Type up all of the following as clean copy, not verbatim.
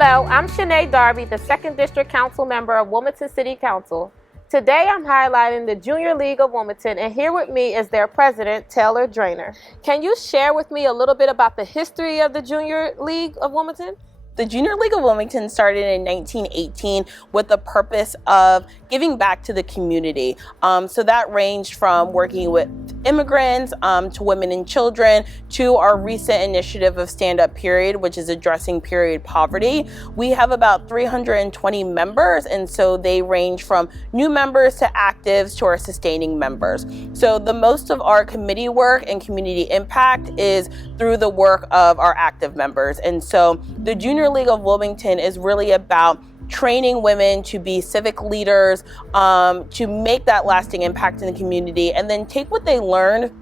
Hello, I'm Shané Darby, the 2nd District Councilmember of Wilmington City Council. Today I'm highlighting the Junior League of Wilmington, and here with me is their president, Taylor Drainer. Can you share with me a little bit about the history of the Junior League of Wilmington? The Junior League of Wilmington started in 1918 with the purpose of giving back to the community. So that ranged from working with immigrants to women and children to our recent initiative of Stand Up Period, which is addressing period poverty. We have about 320 members, and so they range from new members to actives to our sustaining members. So the most of our committee work and community impact is through the work of our active members. And so the Junior League of Wilmington is really about training women to be civic leaders, to make that lasting impact in the community, and then take what they learned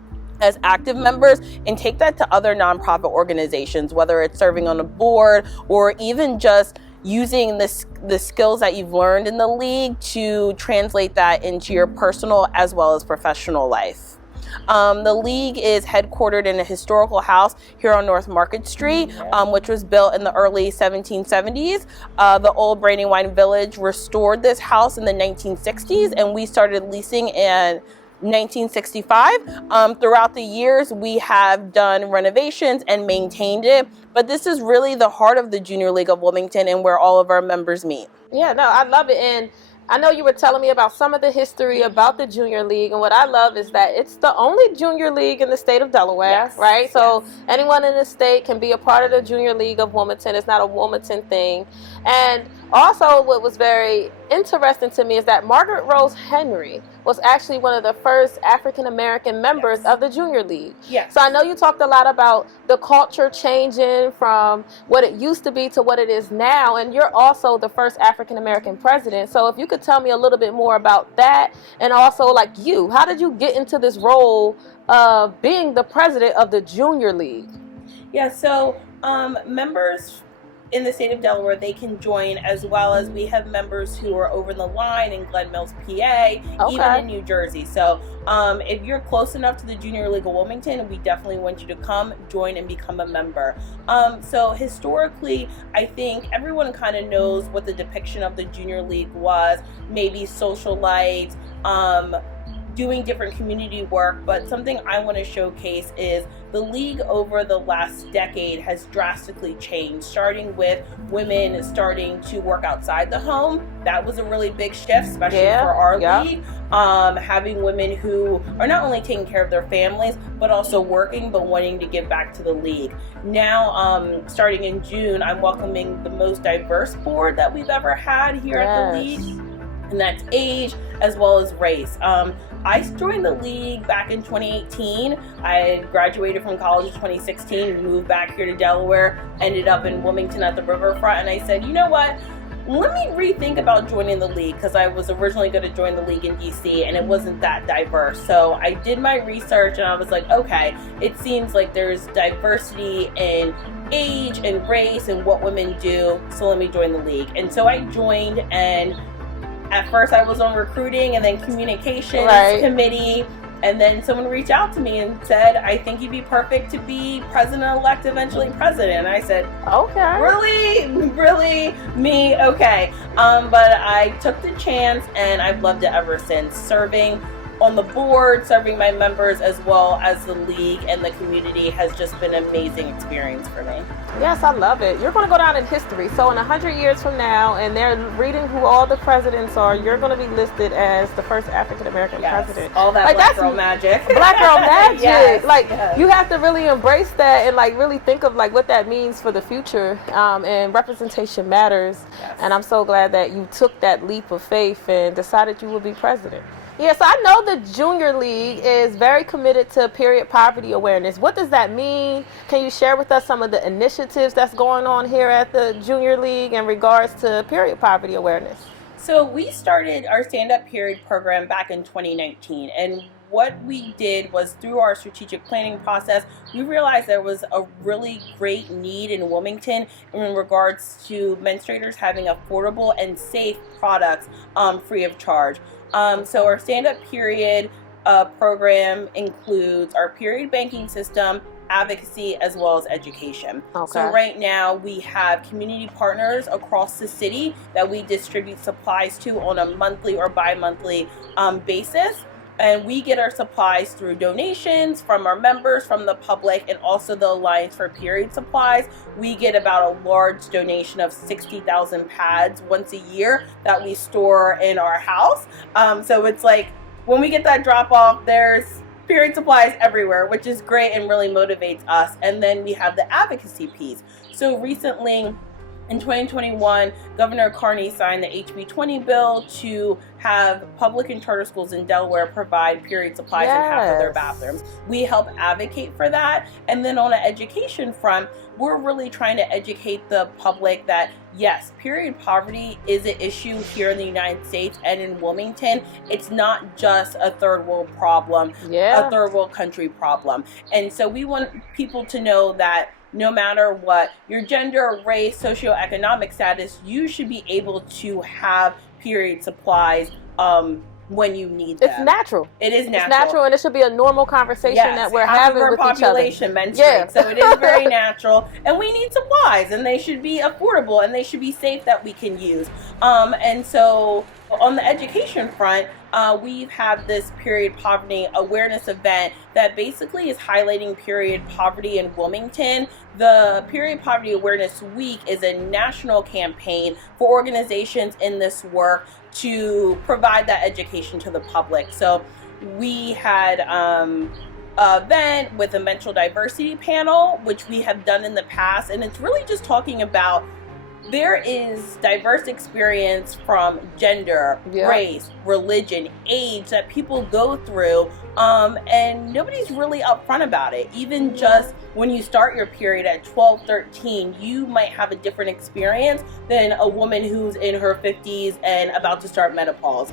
as active members and take that to other nonprofit organizations, whether it's serving on a board or even just using the skills that you've learned in the league to translate that into your personal as well as professional life. The league is headquartered in a historical house here on North Market Street, which was built in the early 1770s. The old Brandywine Village restored this house in the 1960s, and we started leasing in 1965. Throughout the years, we have done renovations and maintained it, but this is really the heart of the Junior League of Wilmington and where all of our members meet. Yeah, no, I love it. And I know you were telling me about some of the history about the Junior League, and what I love is that it's the only Junior League in the state of Delaware, Yes, right? So yes. anyone in the state can be a part of the Junior League of Wilmington. It's not a Wilmington thing. And also what was very interesting to me is that Margaret Rose Henry was actually one of the first African-American members Yes. of the Junior League. Yes. So I know you talked a lot about the culture changing from what it used to be to what it is now, and you're also the first African-American president. So if you could tell me a little bit more about that, and also like you, how did you get into this role of being the president of the Junior League? Yeah, so members in the state of Delaware, they can join, as well as we have members who are over the line in Glen Mills, PA, even in New Jersey. So if you're close enough to the Junior League of Wilmington, we definitely want you to come, join, and become a member. So historically, I think everyone kind of knows what the depiction of the Junior League was, maybe socialites, doing different community work, but something I want to showcase is the league over the last decade has drastically changed, starting with women starting to work outside the home. That was a really big shift, especially for our league. Having women who are not only taking care of their families, but also working, but wanting to give back to the league. Now, starting in June, I'm welcoming the most diverse board that we've ever had here at the league, and that's age as well as race. I joined the league back in 2018. I graduated from college in 2016, moved back here to Delaware, ended up in Wilmington at the riverfront, and I said, you know what? Let me rethink about joining the league, because I was originally going to join the league in DC and it wasn't that diverse. So I did my research and I was like, okay, it seems like there's diversity in age and race and what women do, so let me join the league. And so I joined, and at first I was on recruiting and then communications committee, and then someone reached out to me and said, I think you'd be perfect to be president-elect, eventually president. And I said, okay. Really? Me? Okay. But I took the chance, and I've loved it ever since, serving on the board, serving my members as well as the league and the community has just been an amazing experience for me. Yes, I love it. You're going to go down in history. So in 100 years from now, and they're reading who all the presidents are, you're going to be listed as the first African-American president. All that Black girl magic. Black girl magic. You have to really embrace that and really think of what that means for the future. And representation matters. Yes. And I'm so glad that you took that leap of faith and decided you would be president. Yes, I know the Junior League is very committed to period poverty awareness. What does that mean? Can you share with us some of the initiatives that's going on here at the Junior League in regards to period poverty awareness? So we started our Stand Up Period program back in 2019, and what we did was, through our strategic planning process, we realized there was a really great need in Wilmington in regards to menstruators having affordable and safe products free of charge. So our Stand Up Period program includes our period banking system, advocacy, as well as education. Okay. So right now we have community partners across the city that we distribute supplies to on a monthly or bi-monthly basis. And we get our supplies through donations from our members, from the public, and also the Alliance for Period Supplies. We get about a large donation of 60,000 pads once a year that we store in our house. So it's like when we get that drop off, there's period supplies everywhere, which is great and really motivates us. And then we have the advocacy piece. So recently, in 2021, Governor Carney signed the HB 20 bill to have public and charter schools in Delaware provide period supplies in half of their bathrooms. We help advocate for that. And then on an education front, we're really trying to educate the public that, yes, period poverty is an issue here in the United States and in Wilmington. It's not just a third world problem, a third world country problem. And so we want people to know that no matter what your gender, race, socioeconomic status, you should be able to have period supplies when you need them. It's natural. It is natural. It's natural, and it should be a normal conversation that we're having with each other. Population menstruates, so it is very natural, and we need supplies, and they should be affordable, and they should be safe that we can use. And so on the education front, we've had this period poverty awareness event that basically is highlighting period poverty in Wilmington. The Period Poverty Awareness Week is a national campaign for organizations in this work to provide that education to the public. So we had an event with a menstrual diversity panel, which we have done in the past, and it's really just talking about there is diverse experience from gender, race, religion, age that people go through, and nobody's really upfront about it. Even just when you start your period at 12, 13, you might have a different experience than a woman who's in her 50s and about to start menopause.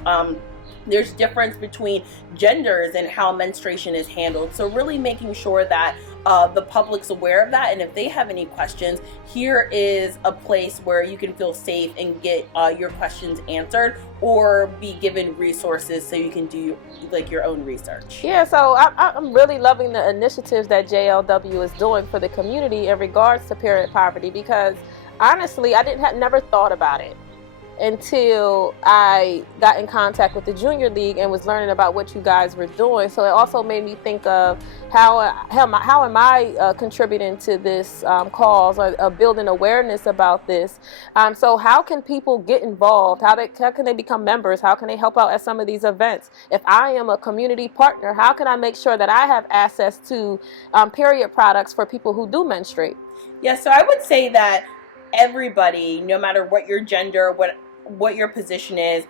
There's difference between genders and how menstruation is handled. So really making sure that the public's aware of that, and if they have any questions, here is a place where you can feel safe and get your questions answered or be given resources so you can do like your own research. Yeah, so I'm really loving the initiatives that JLW is doing for the community in regards to period poverty, because honestly, I never thought about it until I got in contact with the Junior League and was learning about what you guys were doing. So it also made me think of how am I contributing to this cause or building awareness about this. So how can people get involved? How can they become members? How can they help out at some of these events? If I am a community partner, how can I make sure that I have access to period products for people who do menstruate? Yeah, so I would say that everybody, no matter what your gender, what your position is,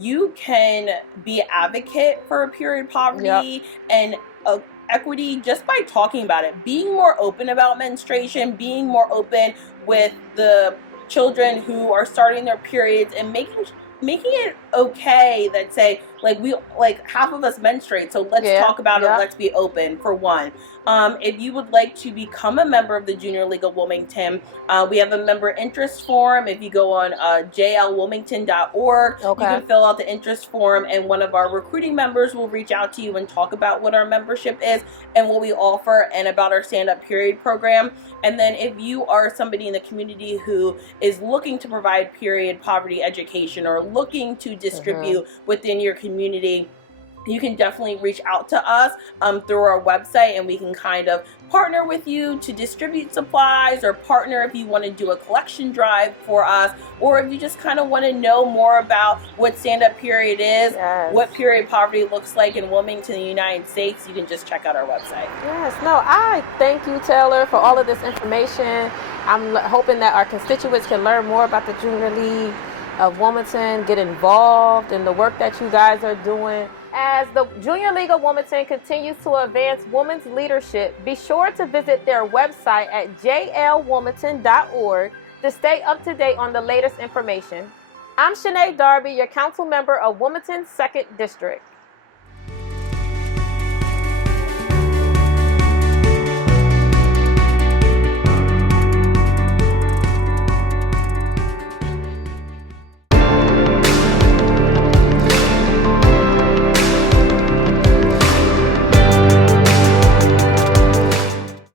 you can be an advocate for period poverty and equity just by talking about it, being more open about menstruation, being more open with the children who are starting their periods, and making it okay that say like half of us menstruate, so let's talk about it, let's be open for one. If you would like to become a member of the Junior League of Wilmington, we have a member interest form. If you go on jlwilmington.org, you can fill out the interest form, and one of our recruiting members will reach out to you and talk about what our membership is and what we offer and about our stand-up period program. And then if you are somebody in the community who is looking to provide period poverty education or looking to distribute within your community, you can definitely reach out to us through our website, and we can kind of partner with you to distribute supplies, or partner if you want to do a collection drive for us, or if you just kind of want to know more about what stand-up period is, what period poverty looks like in Wilmington, the United States, you can just check out our website. Yes, no, I thank you, Taylor, for all of this information. I'm hoping that our constituents can learn more about the Junior League of Wilmington, get involved in the work that you guys are doing. As the Junior League of Wilmington continues to advance women's leadership, be sure to visit their website at jlwilmington.org to stay up to date on the latest information. I'm Shané Darby, your council member of Wilmington's 2nd District.